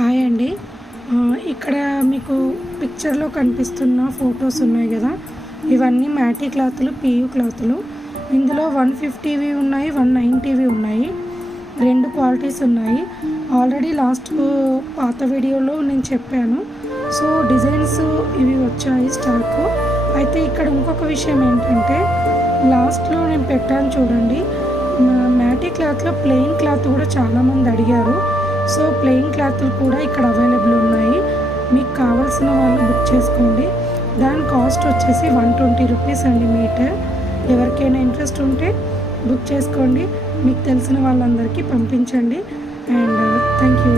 Hi అండి. ఇక్కడ మీకు పిక్చర్లో కనిపిస్తున్న ఫొటోస్ ఉన్నాయి కదా, ఇవన్నీ మ్యాటీ క్లాతులు, పియూ క్లాతులు. ఇందులో 150వి ఉన్నాయి, 190వి ఉన్నాయి. రెండు క్వాలిటీస్ ఉన్నాయి. ఆల్రెడీ పాత వీడియోలో నేను చెప్పాను. సో డిజైన్స్ ఇవి వచ్చాయి స్టాక్. అయితే ఇక్కడ ఇంకొక విషయం ఏంటంటే, లాస్ట్లో నేను పెట్టాను చూడండి, మ్యాటీ క్లాత్లో ప్లెయిన్ క్లాత్ కూడా చాలామంది అడిగారు. సో ప్లెయిన్ క్లాత్లు కూడా ఇక్కడ అవైలబుల్ ఉన్నాయి. మీకు కావాల్సిన వాళ్ళు బుక్ చేసుకోండి. దాని కాస్ట్ వచ్చేసి 120 రూపీస్ అండి మీటర్. ఎవరికైనా ఇంట్రెస్ట్ ఉంటే బుక్ చేసుకోండి. మీకు తెలిసిన వాళ్ళందరికీ పంపించండి. And thank you.